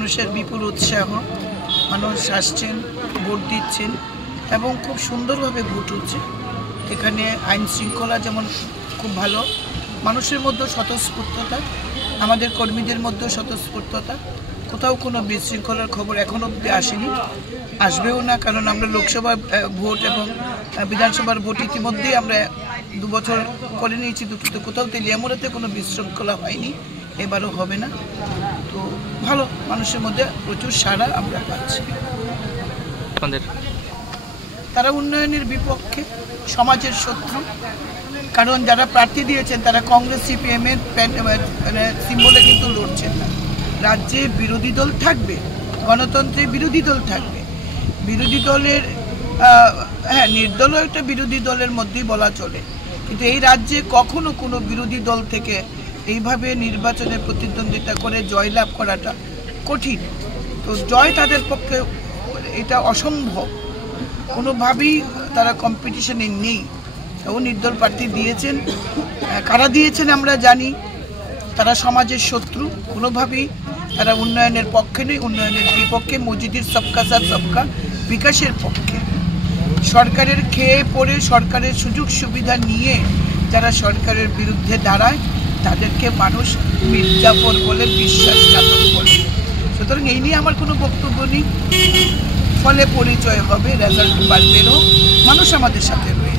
মানুষের বিপুল উৎসাহ, মানুষ আসছেন, ভোট দিচ্ছেন এবং খুব সুন্দরভাবে ভোট হচ্ছে। এখানে আইন শৃঙ্খলা যেমন খুব ভালো, মানুষের মধ্যে স্বতঃস্ফূর্ততা, আমাদের কর্মীদের মধ্যে স্বতঃস্ফূর্ততা, কোথাও কোনো বিশৃঙ্খলার খবর এখনও অবধি আসেনি, আসবেও না। কারণ আমরা লোকসভা ভোট এবং বিধানসভার ভোট ইতিমধ্যেই আমরা 2 বছর করে নিয়েছি, দুটো কোথাও তেলিয়ামুড়াতে কোনো বিশৃঙ্খলা হয়নি, এবারও হবে না। তো ভালো, মানুষের মধ্যে প্রচুর সাড়া আমরা পাচ্ছি। তারা উন্নয়নের বিপক্ষে, সমাজের শত্রু। কারণ যারা প্রার্থী দিয়েছেন তারা কংগ্রেস সিপিএমের মানে সিম্বলে কিন্তু লড়ছেন না। রাজ্যে বিরোধী দল থাকবে, গণতন্ত্রে বিরোধী দল থাকবে, বিরোধী দলের হ্যাঁ নির্দলও একটা বিরোধী দলের মধ্যেই বলা চলে, কিন্তু এই রাজ্যে কখনো কোনো বিরোধী দল থেকে এইভাবে নির্বাচনে প্রতিদ্বন্দ্বিতা করে জয়লাভ করাটা কঠিন। তো জয় তাদের পক্ষে এটা অসম্ভব, কোনোভাবেই তারা কম্পিটিশনে নেই। ও নির্দল প্রার্থী দিয়েছেন, কারা দিয়েছেন আমরা জানি। তারা সমাজের শত্রু, কোনোভাবেই তারা উন্নয়নের পক্ষে নেই, উন্নয়নের বিপক্ষে, মসজিদের সবকা সাথ সবকা বিকাশের পক্ষে। সরকারের খেয়ে পড়ে, সরকারের সুযোগ সুবিধা নিয়ে যারা সরকারের বিরুদ্ধে দাঁড়ায় তাদেরকে মানুষ মির্জাফর বলে, বিশ্বাসঘাতক বলে। সুতরাং এই নিয়ে আমার কোনো বক্তব্য নেই। ফলে পরিচয় হবে, রেজাল্ট বাড়বেও, মানুষ আমাদের সাথে রয়েছে।